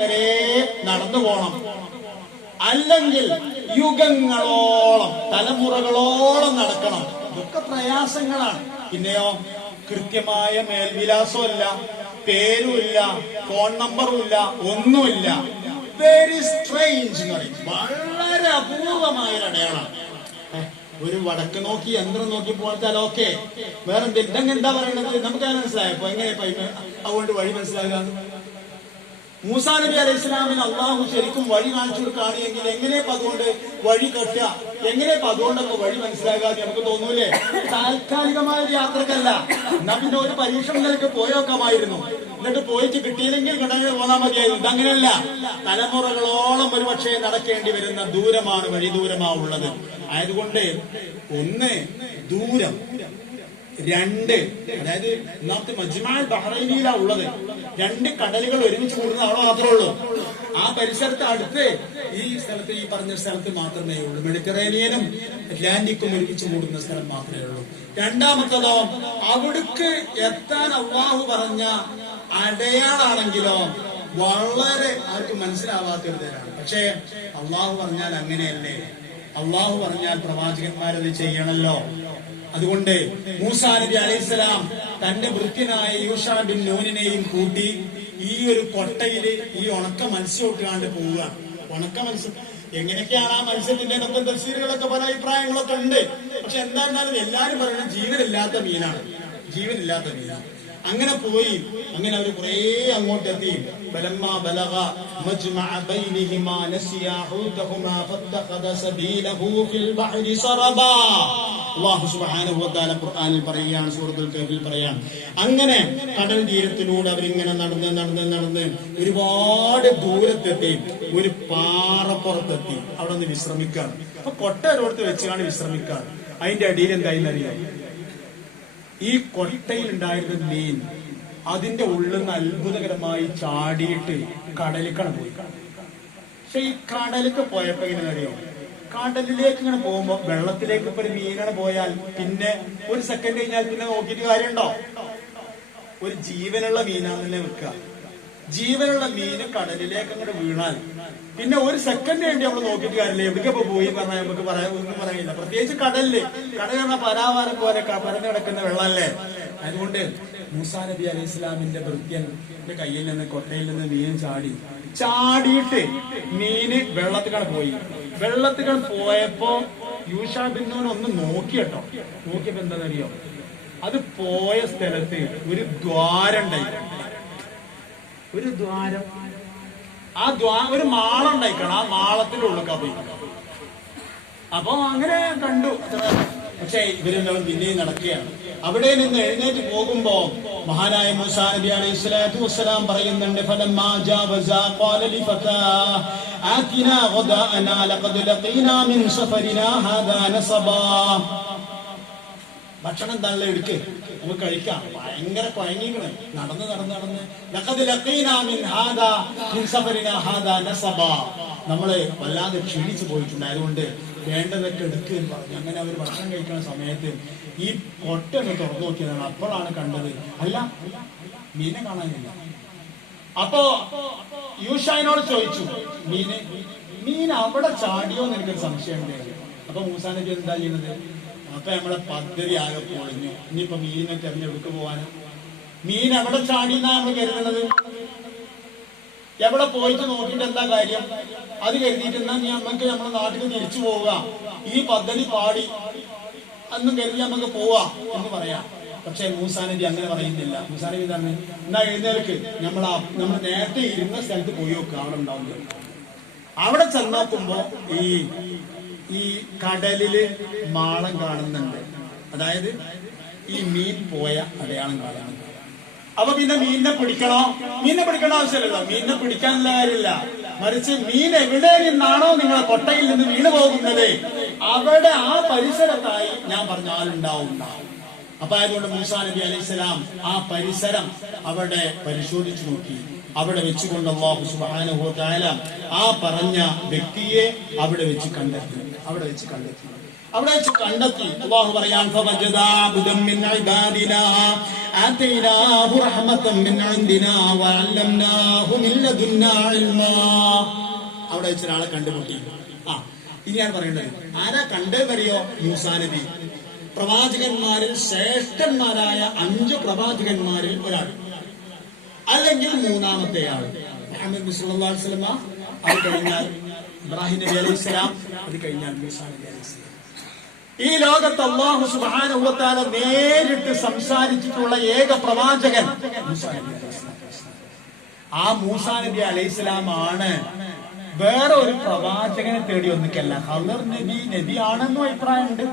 വരെ നടന്നു പോണം. അല്ലെങ്കിൽ യുഗങ്ങളോളം തലമുറകളോളം നടക്കണം. ഇതൊക്കെ പ്രയാസങ്ങളാണ്. പിന്നെയോ കൃത്യമായ മേൽവിലാസമില്ല, പേരുമില്ല, ഫോൺ നമ്പറുമില്ല, ഒന്നുമില്ല. വെരി സ്ട്രേഞ്ച് എന്ന് പറയും. വളരെ അപൂർവമായ അടയാളമാണ്. ഒരു വടക്ക് നോക്കി യന്ത്രം നോക്കി പോലത്താൽ ഓക്കെ, വേറെ എന്തെങ്കിലും എന്താ പറയണത് നമുക്ക് മനസ്സിലായപ്പോ എങ്ങനെ അതുകൊണ്ട് വഴി മനസ്സിലാകാം. മൂസാ നബി അലൈഹി ഇസ്ലാമിന് അള്ളാഹു ശരിക്കും വഴി കാണിച്ചു കൊടുക്കുകയാണെങ്കിൽ എങ്ങനെ അതുകൊണ്ട് വഴി കെട്ടുക, എങ്ങനെ അതുകൊണ്ടൊക്കെ വഴി മനസ്സിലാകാതെ നമുക്ക് തോന്നൂലേ? താൽക്കാലികമായ ഒരു യാത്രക്കല്ല. എന്നാ പിന്നെ ഒരു പരീക്ഷണങ്ങൾക്ക് പോയേക്കാമായിരുന്നു. എന്നിട്ട് പോയിട്ട് കിട്ടിയില്ലെങ്കിൽ കിടങ്ങനെ പോകാൻ മതിയായിരുന്നു. ഇതങ്ങനെയല്ല. തലമുറകളോളം ഒരുപക്ഷെ നടക്കേണ്ടി വരുന്ന ദൂരമാണ്, വഴി ദൂരമാണ് ഉള്ളത്. ആയതുകൊണ്ട് ഒന്ന് ദൂരം, രണ്ട് അതായത് ഒന്നാമത്തെ മജ്മഅൽ ബഹ്റൈനിയിലാണ് ഉള്ളത്. രണ്ട് കടലുകൾ ഒരുമിച്ച് കൂടുന്ന അവിടെ മാത്രമേ ഉള്ളൂ. ആ പരിസരത്ത് അടുത്ത് ഈ സ്ഥലത്ത്, ഈ പറഞ്ഞ സ്ഥലത്ത് മാത്രമേ ഉള്ളൂ. മെഡിറ്ററേനിയനും അറ്റ്ലാന്റിക്കും ഒരുമിച്ച് കൂടുന്ന സ്ഥലം മാത്രമേ ഉള്ളൂ. രണ്ടാമത്തതോ അവിടേക്ക് എത്താൻ അള്ളാഹു പറഞ്ഞ അടയാളാണെങ്കിലോ വളരെ ആർക്കും മനസ്സിലാവാത്തൊരു തരാണ്. പക്ഷേ അള്ളാഹു പറഞ്ഞാൽ അങ്ങനെയല്ലേ? അള്ളാഹു പറഞ്ഞാൽ പ്രവാചകന്മാരത് ചെയ്യണല്ലോ. അതുകൊണ്ട് മൂസാ നബി അലൈഹിസ്സലാം തന്റെ വൃത്യനായ യൂഷാ ബിൻ നൂനിനെയും കൂട്ടി ഈ ഒരു കൊട്ടയില് ഈ ഉണക്ക മത്സ്യം ഇട്ടുകാണ്ട് പോവുക. ഉണക്ക മത്സ്യം എങ്ങനെയൊക്കെയാണ് ആ മത്സ്യത്തിന്റെ തഫ്സീറുകളൊക്കെ പല അഭിപ്രായങ്ങളൊക്കെ ഉണ്ട്. പക്ഷെ എന്തായിരുന്നാലും എല്ലാരും പറയുന്നത് ജീവനില്ലാത്ത മീനാണ്, ജീവനില്ലാത്ത മീനാണ്. അങ്ങനെ പോയി, അങ്ങനെ അവർ കുറെ അങ്ങോട്ടെത്തി. അല്ലാഹു സുബ്ഹാനഹു വ തആല ഖുർആനിൽ പറയുകയാണ്, സൂറത്തുൽ കഹ്ഫിൽ പറയാണ്. അങ്ങനെ കടൽ തീരത്തിലൂടെ അവരിങ്ങനെ നടന്ന് ഒരുപാട് ദൂരത്തെത്തി. ഒരു പാറപ്പുറത്തെത്തി. അവിടെ നിന്ന് വിശ്രമിക്കാണ്. അപ്പൊ കൊട്ടയോടത്ത് വെച്ചാണ് വിശ്രമിക്കാണ്. അതിന്റെ അടിയിൽ എന്തായിന്നറിയാം? ഈ കൊട്ടയിൽ ഉണ്ടായിരുന്ന മീൻ അതിന്റെ ഉള്ളിൽ നിന്ന് അത്ഭുതകരമായി ചാടിയിട്ട് കടലിക്കാണ് പോയി. പക്ഷെ ഈ കടലിക്ക് പോയപ്പോ ഇങ്ങനെ അറിയാം, കടലിലേക്ക് ഇങ്ങനെ പോകുമ്പോ വെള്ളത്തിലേക്ക് ഇപ്പൊ ഒരു മീനാണ് പോയാൽ പിന്നെ ഒരു സെക്കൻഡ് കഴിഞ്ഞാൽ പിന്നെ നോക്കിയിട്ട് കാര്യമുണ്ടോ? ഒരു ജീവനുള്ള മീനാണെന്നെ വെക്കുക. ജീവനുള്ള മീന് കടലിലേക്ക് അങ്ങോട്ട് വീണാൽ പിന്നെ ഒരു സെക്കൻഡ് വേണ്ടി നമ്മൾ നോക്കിയിട്ട് കാര്യമില്ല. എവിടേക്കപ്പോ പോയി പറഞ്ഞാൽ നമുക്ക് ഒന്നും പറയില്ല. പ്രത്യേകിച്ച് കടലില്, കടലെന്ന പരാവാരം പോലെ പരന്നു കിടക്കുന്ന വെള്ളമല്ലേ. അതുകൊണ്ട് മൂസാ നബി അലൈഹി ഇസ്ലാമിന്റെ ഭൃത്യന്റെ കയ്യിൽ നിന്ന് കൊട്ടയിൽ നിന്ന് മീൻ ചാടിയിട്ട് മീന് വെള്ളത്തിക്കാണ് പോയി. വെള്ളത്തിക്കാണ് പോയപ്പോ യൂഷാ ബിൻ നൂൻ ഒന്ന് നോക്കിയട്ടോ. നോക്കിയപ്പോ എന്താണെന്നറിയോ? അത് പോയ സ്ഥലത്ത് ഒരു ദ്വാരം ഉണ്ടായി. ഒരു ദ്വാരം, ആ ഒരു മാളം ഉണ്ടായിക്കണം. ആ മാളത്തിന്റെ ഉള്ളിൽ പോയി. അപ്പൊ അങ്ങനെ കണ്ടു. പക്ഷെ ഇവരെല്ലാം പിന്നെയും നടക്കുകയാണ്. അവിടെ നിന്ന് എഴുന്നേറ്റ് പോകുമ്പോ മഹാനായ മൂസാ നബി അലൈഹി സ്വലാത്തു വസ്സലാം പറയുന്നുണ്ട്, ഫലമ്മാ ജാവസാ ഖാല ലിഫതാ ആതിനാ ഗദാഅനാ ലഖദ് ലഖീനാ മിൻ സഫരിനാ ഹാദാ നസബാ. ഭക്ഷണം എന്താണല്ലോ എടുക്ക്, നമുക്ക് കഴിക്കാം. ഭയങ്കര കുഴങ്ങിക്കണ്. നടന്ന് ലഖദ് ലഖീനാ മിൻ സഫരിനാ ഹാദാ നസബാ. നമ്മള് വല്ലാതെ ക്ഷീണിച്ചു പോയിട്ടുണ്ട്. അതുകൊണ്ട് വേണ്ടതൊക്കെ എടുക്കുക എന്ന് പറഞ്ഞു. അങ്ങനെ അവർ ഭക്ഷണം കഴിക്കുന്ന സമയത്ത് ഈ കൊട്ടൊന്ന് തുറന്നു നോക്കിയതാണ്. അപ്പോഴാണ് കണ്ടത്, അല്ല മീനെ കാണാനില്ല. അപ്പോ യൂഷായിനോട് ചോദിച്ചു, മീൻ അവിടെ ചാടിയോ എന്ന് എനിക്കൊരു സംശയം ഉണ്ടായിരുന്നു. അപ്പൊ മൂസാ നബി എന്താ ചെയ്യുന്നത്? അപ്പൊ നമ്മളെ പദ്ധതി ആകെ പൊളിഞ്ഞു. ഇനിയിപ്പോ മീനെ തെരഞ്ഞെടുക്ക് പോവാന്. മീൻ എവിടെ ചാടിയെന്നാ നമ്മൾ കരുതുന്നത്? എവിടെ പോയിട്ട് നോക്കിയിട്ട് എന്താ കാര്യം? അത് കരുതിയിട്ട് എന്നാ നമുക്ക് നമ്മുടെ നാട്ടിൽ തിരിച്ചു പോവുക, ഈ പദ്ധതി പാടി അന്നും കരുതി നമുക്ക് പോവാ എന്ന് പറയാം. പക്ഷെ മൂസാ നബി അങ്ങനെ പറയുന്നില്ല. മൂസാ നബി തന്നെ എന്നാ എഴുന്നേൽക്ക്, നമ്മൾ നേരത്തെ ഇരുന്ന സ്ഥലത്ത് പോയി നോക്കുക, അവിടെ ഉണ്ടാവുന്നത്. അവിടെ ചെന്നോക്കുമ്പോ ഈ കടലില് മാളം കാണുന്നുണ്ട്. അതായത് ഈ മീൻ പോയ അടയാളം കാണുന്നുണ്ട്. അപ്പൊ പിന്നെ മീനിനെ പിടിക്കണോ ആവശ്യമില്ലല്ലോ. മീനിനെ പിടിക്കാനുള്ള കാര്യമില്ല. മറിച്ച് മീൻ എവിടെ നിന്നാണോ നിങ്ങളെ കൊട്ടയിൽ നിന്ന് വീണ് പോകുന്നത് അവിടെ ആ പരിസരത്തായി ഞാൻ പറഞ്ഞ ആളുണ്ടാവും. അപ്പൊ ആയതുകൊണ്ട് മൂസാ നബി അലൈഹി സ്വലാം ആ പരിസരം അവിടെ പരിശോധിച്ചു നോക്കി. അവിടെ വെച്ചുകൊണ്ട് അല്ലാഹു സുബ്ഹാനഹു വ തആല ആ പറഞ്ഞ വ്യക്തിയെ അവിടെ വെച്ച് കണ്ടെത്തി. അവിടെ വെച്ച് കണ്ടെത്തി. അല്ലാഹു പറയാൻ ഫവജദാ അബ്ദൻ മിൻ ഇബാദിനാ ആതൈനാഹു റഹ്മതൻ മിൻ ഇൻദിനാ വഅല്ലംനാഹു മിൻ ലദുന്നാ ഇൽമാ. അവിടെ വെച്ച് ഒരാളെ കണ്ടുമുട്ടി. ഇനി ഞാൻ പറയേണ്ടത് ആരാ കണ്ടതെന്നറിയോ? മൂസാ നബി. പ്രവാചകന്മാരിൽ ശ്രേഷ്ഠന്മാരായ 5 പ്രവാചകന്മാരിൽ ഒരാൾ, അല്ലെങ്കിൽ മൂന്നാമത്തെ ആൾ മുഹമ്മദ് നബി സല്ലല്ലാഹു അലൈഹി വസല്ലം. അത് കഴിഞ്ഞാൽ ഇബ്രാഹിം നബി അലൈഹിസ്സലാം, അത് കഴിഞ്ഞാൽ മൂസാ നബി അലൈഹിസ്സലാം. ഈ ലോകത്ത് അല്ലാഹു സുബ്ഹാനഹു വ തആല നേരിട്ട് സംസാരിച്ചിട്ടുള്ള ഏക പ്രവാചകൻ മൂസാ നബി അലൈഹിസ്സലാം. ആ മൂസാ നബി അലൈഹിസ്സലാം ആണ് വേറെ ഒരു പ്രവാചകനെ തേടി ഒന്നിക്കല്ല. ഖദർ നബി നബി ആണെന്നും അഭിപ്രായമുണ്ട്,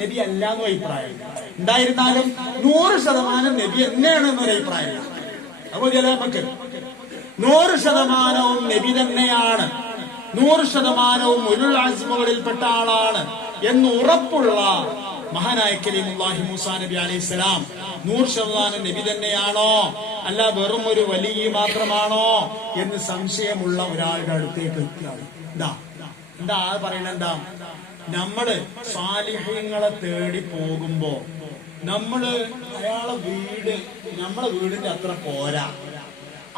നബി അല്ലാന്നും അഭിപ്രായമുണ്ട്. ഉണ്ടായിരുന്നാലും 100% നബി തന്നെയാണെന്നൊരു അഭിപ്രായമില്ല. അപ്പൊ നമുക്ക് 100% നബി തന്നെയാണ്, 100% ഉലുൽ അസ്മുകളിൽപ്പെട്ട ആളാണ് എന്ന് ഉറപ്പുള്ള മഹാനായ കലീമുല്ലാഹി മൂസാ നബി അലൈഹിസ്സലാം 100% നബി തന്നെയാണോ അല്ല വെറും ഒരു വലിയ മാത്രമാണോ എന്ന് സംശയമുള്ള ഒരാളുടെ അടുത്തേക്ക് എത്തിയാണ്. എന്താ പറയുന്നത്? എന്താ, നമ്മള് സാലിഹ്യങ്ങളെ തേടി പോകുമ്പോ നമ്മള് നമ്മളെ വീടിന്റെ അത്ര പോരാ,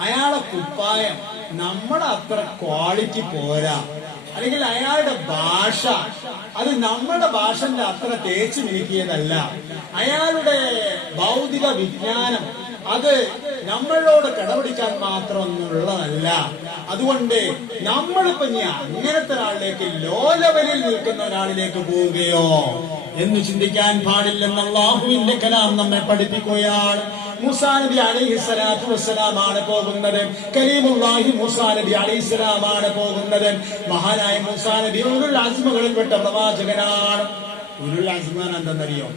അയാളെ കുപ്പായം നമ്മുടെ അത്ര ക്വാളിറ്റി പോരാ, അല്ലെങ്കിൽ അയാളുടെ ഭാഷ അത് നമ്മുടെ ഭാഷന്റെ അത്ര തേച്ചു മിനുക്കിയതല്ല, അയാളുടെ ഭൗതിക വിജ്ഞാനം അത് നമ്മളോട് കിടപിടിക്കാൻ മാത്രമൊന്നുള്ളതല്ല. അതുകൊണ്ട് നമ്മളിപ്പോ അങ്ങനത്തെ ഒരാളിലേക്ക് ലോ ലെവലിൽ നിൽക്കുന്ന ഒരാളിലേക്ക് പോവുകയോ എന്ന് ചിന്തിക്കാൻ പാടില്ലെന്ന് അല്ലാഹുവിന്റെ കലാം നമ്മെ പഠിപ്പിക്കുകയാണ്. മൂസാ നബി അലൈഹിസ്സലാത്തു വസ്സലാമാണ് പോകുന്നത്. കലീമുല്ലാഹി മൂസാ നബി അലൈഹിസ്സലാമാണ് പോകുന്നത്. മഹാനായ മൂസാ നബി ഉലുൽ അസ്മുകളിൽപ്പെട്ട പ്രവാചകനാണ്. ഉലുൽ അസ്മാൻ എന്തെന്നറിയോ?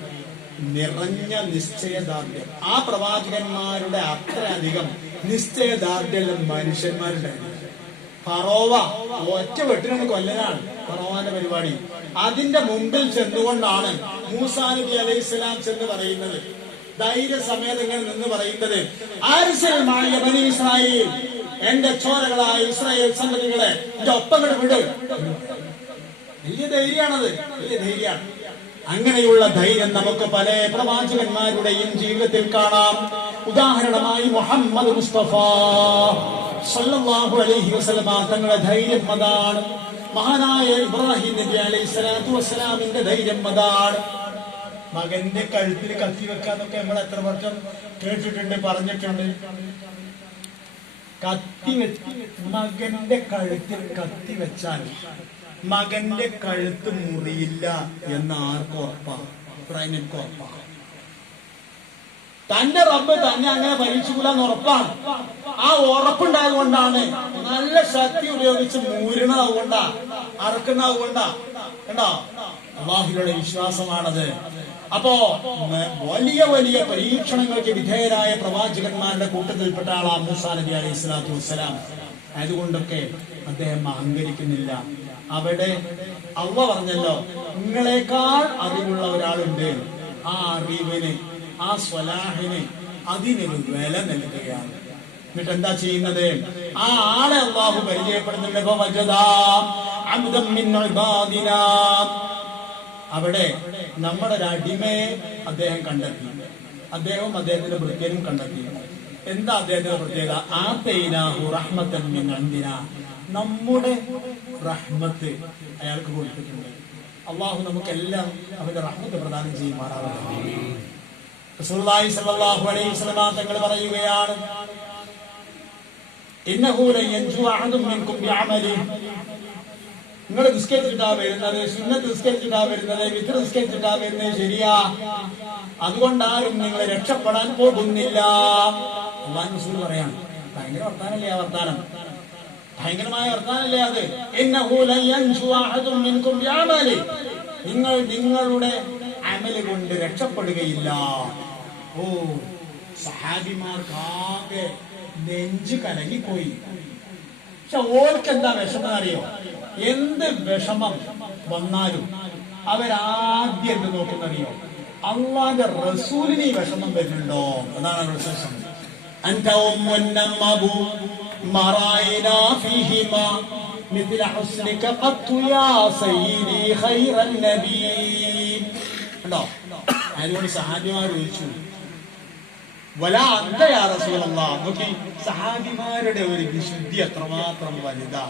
നിറഞ്ഞ നിശ്ചയദാർഢ്യം. ആ പ്രവാചകന്മാരുടെ അത്രയധികം നിശ്ചയദാർഢ്യം മനുഷ്യന്മാരുടെ. ഫറോവ ഒറ്റ വെട്ടിനാണ് കൊല്ലനാണ് ഫറോവാന്റെ പരിപാടി. അതിന്റെ മുമ്പിൽ ചെന്നുകൊണ്ടാണ് മൂസാ നബി അലൈഹിസ്സലാം ചെന്ന് പറയുന്നത്, ധൈര്യസമേതം ഇങ്ങനെ നിന്ന് പറയുന്നത്, ആരിസൽമായ ബനി ഇസ്രായേൽ, എന്റെ ചോരകളായ ഇസ്രായേൽ സംഗതികളെ എന്റെ ഒപ്പങ്ങൾ വിട്. വലിയ ധൈര്യമാണത്, വലിയ ധൈര്യമാണ്. അങ്ങനെയുള്ള ധൈര്യം നമുക്ക് പല പ്രവാചകന്മാരുടെയും ജീവിതത്തിൽ കാണാം. ഉദാഹരണമായി മുഹമ്മദ് മുസ്തഫ സല്ലല്ലാഹു അലൈഹി വസല്ലം തങ്ങളുടെ ധൈര്യം അതാണ്. മഹാനായ ഇബ്രാഹിം നബി അലൈഹിസ്സലാത്തു വസ്സലാമിന്റെ ധൈര്യം അതാണ്. മകന്റെ കഴുത്തിൽ കത്തി വെക്കാന്നൊക്കെ നമ്മൾ എത്ര വർഷം കേട്ടിട്ടുണ്ട്, പറഞ്ഞിട്ടുണ്ട്. മകന്റെ കഴുത്തിൽ കത്തി വെച്ചാൽ മകന്റെ കഴുത്ത് മുറിയില്ല എന്ന് ആർക്കും ഉറപ്പാണ്? ഇബ്രാഹിമിക്ക് ഉറപ്പാണ്. തന്റെ റബ്ബ് തന്നെ അങ്ങനെ പരീക്ഷിക്കൂലെന്ന് ഉറപ്പാണ്. ആ ഉറപ്പുണ്ടായതുകൊണ്ടാണ് നല്ല ശക്തി ഉപയോഗിച്ച് മൂരണതാവുകൊണ്ടാ, അറക്കുന്നതാവുകൊണ്ടാ. കണ്ടോ, അല്ലാഹുവിലുള്ള വിശ്വാസമാണത്. അപ്പോ വലിയ വലിയ പരീക്ഷണങ്ങൾക്ക് വിധേയരായ പ്രവാചകന്മാരുടെ കൂട്ടത്തിൽപ്പെട്ട ആളാ മൂസാ നബി അലൈഹിസ്സലാത്തു വസ്സലാം. അതുകൊണ്ടൊക്കെ അദ്ദേഹം അഹങ്കരിക്കുന്നില്ല. അവിടെ അള്ളാഹു പറഞ്ഞല്ലോ, നിങ്ങളെക്കാൾ അറിവുള്ള ഒരാളുണ്ട്. ആ അറിവിന്, ആ സ്വലാഹിന്, അതിനൊരു വില നൽകുകയാണ്. എന്നിട്ട് എന്താ ചെയ്യുന്നത്? ആ ആളെ അള്ളാഹു പരിചയപ്പെടുന്നുണ്ട്. അവിടെ നമ്മുടെ ഒരു അടിമയെ അദ്ദേഹം കണ്ടെത്തി. അദ്ദേഹത്തിന്റെ ഭൃത്യനും കണ്ടെത്തി. എന്താ അദ്ദേഹത്തിന്റെ പ്രത്യേകത? ആതൈനാഹു റഹ്മതൻ മിൻ ഇൻദിനാ, നമ്മുടെ റഹ്മത്ത് അയാൾക്ക് കൊടുത്തിട്ടുണ്ട്. അള്ളാഹു നമുക്കെല്ലാം അവന്റെ റഹ്മത്ത് പ്രദാനം ചെയ്യുമാറാവട്ടെ. റസൂലുള്ളാഹി സ്വല്ലല്ലാഹു അലൈഹി വസല്ലം തങ്ങൾ പറയുകയാണ്, ഇന്നഹു ലൻ യൻജു അഹദും മിൻകും ബിഅമലി. നിങ്ങൾ നിസ്കരിച്ചിട്ടാ വരുന്നത്, സുന്നത്ത് നിസ്കരിച്ചിട്ടാ വരുന്നത്, വിത്ർ നിസ്കരിച്ചിട്ടാ വരുന്നത്, ശരിയാ. അതുകൊണ്ടാരും നിങ്ങൾ രക്ഷപ്പെടാൻ പോകുന്നില്ല. അല്ലാഹു റസൂൽ പറയാണ്. ഭയങ്കര വർത്താനല്ലേ ആ വർത്താനം, ഭയങ്കരമായ വർത്താനല്ലേ അത്. ഇന്നഹു ലൻ യൻജു അഹദും മിൻകും ബിഅമലി, നിങ്ങൾ നിങ്ങളുടെ അമല് കൊണ്ട് രക്ഷപ്പെടുകയില്ല. ഓ, സഹാബിമാർക്കാകെ നെഞ്ച് കലങ്ങിപ്പോയി. പക്ഷെ ഓർക്ക് എന്താ വിഷമം അറിയോ? എന്ത് വിഷമം വന്നാലും അവരാദ്യം എന്ത് നോക്കുന്നറിയോ? അള്ളാന്റെ റസൂലിന് ഈ വിഷമം വരുന്നുണ്ടോ? അതാണ് അവരുടെ വിശേഷം. مثل حسنك قط يا سيدي خير النبي. കണ്ടോ? അതിനോട് സഹാബിമാർ ചോദിച്ചു വലാ അന്ത യാ റസൂലല്ലാഹ്. നോക്കി സഹാബിമാരുടെ ഒരു വിശുദ്ധി എത്രമാത്രം വലുതാ.